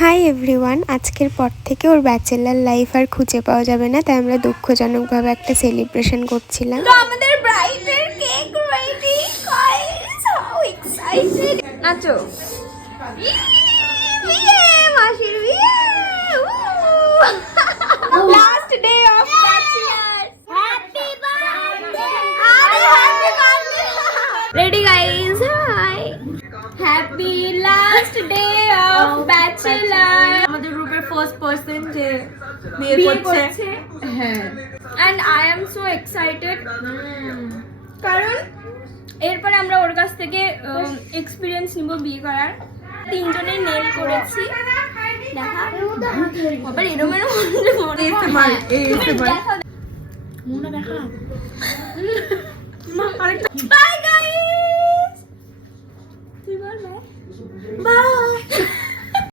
Hi everyone, আজকের পর থেকে ওর ব্যাচেলার লাইফ আর খুঁজে পাওয়া যাবে না, তাই আমরা দুঃখজনকভাবে একটা সেলিব্রেশন করছিলাম। তো আমাদের ব্রাইডের cake ready guys, how excited. নাচো। বিয়ে মাসির বিয়ে। Last day of bachelor. Happy birthday. Happy birthday. Ready guys, hi. Happy last day of bachelor. আমাদের গ্রুপের ফার্স্ট পারসন যে বিয়ে করছে। হ্যাঁ, and I am so excited কারণ এরপরে আমরা ওর কাছ থেকে এক্সপিরিয়েন্স নিব বিয়ে করার। তিনজনে নেল করেছি, দেখা আবার এরকম বাই গাইস, তুই বল বাই।